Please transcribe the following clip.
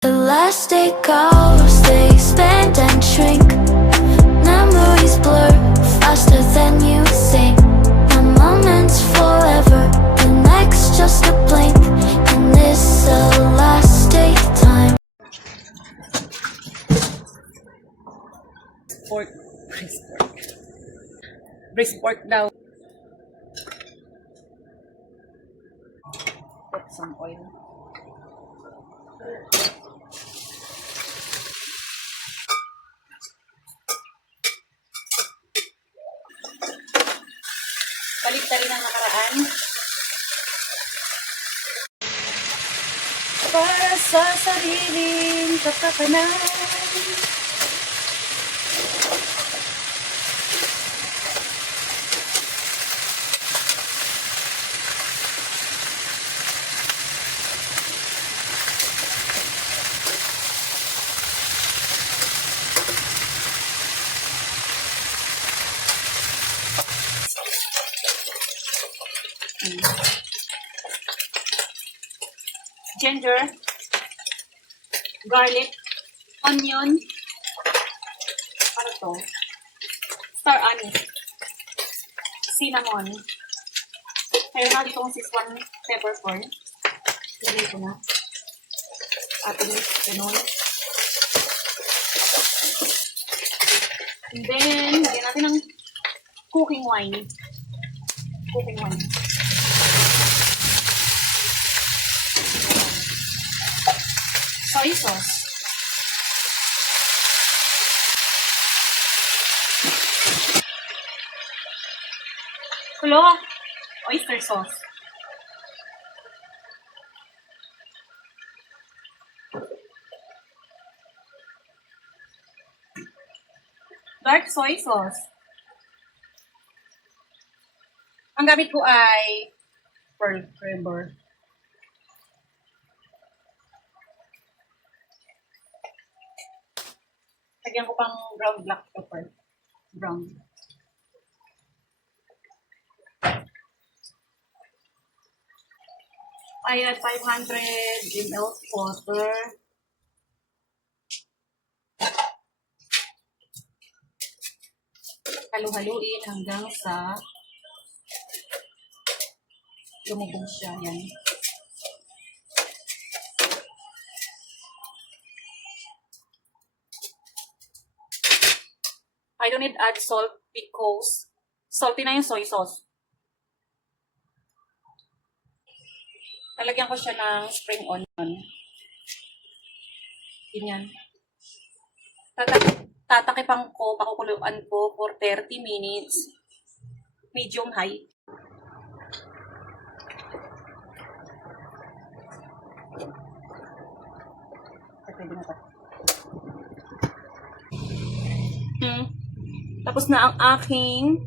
The last day goes, they expand and shrink. Memories blur faster than you think. One moment's forever, the next just a blink. And this the last day time. Pork. Braised pork. Braised pork daw. Put some oil. Balik na rin ang nakaraan. Para sa sariling kapakanan. Ginger, garlic, onion, ano to? Star anise, cinnamon. Mayroon na dito kong Szechuan peppercorn. Lagay ko na. Ating ganun. And then, lagyan natin ng cooking wine. Cooking wine. Soy sauce. Hello, oyster sauce. Dark soy sauce. Ang gamit ko ay pearl creamer. Lagyan ko pang ground black pepper. Brown. I add 500 ml water. Halu-haluin hanggang sa lumubog siya. Yan. I don't need add salt because salty na yung soy sauce. Lalagyan ko siya ng spring onion. Ganyan. Tatakipan ko, pakukuluan ko for 30 minutes. Medium high. Pwede na ito. Tapos na ang aking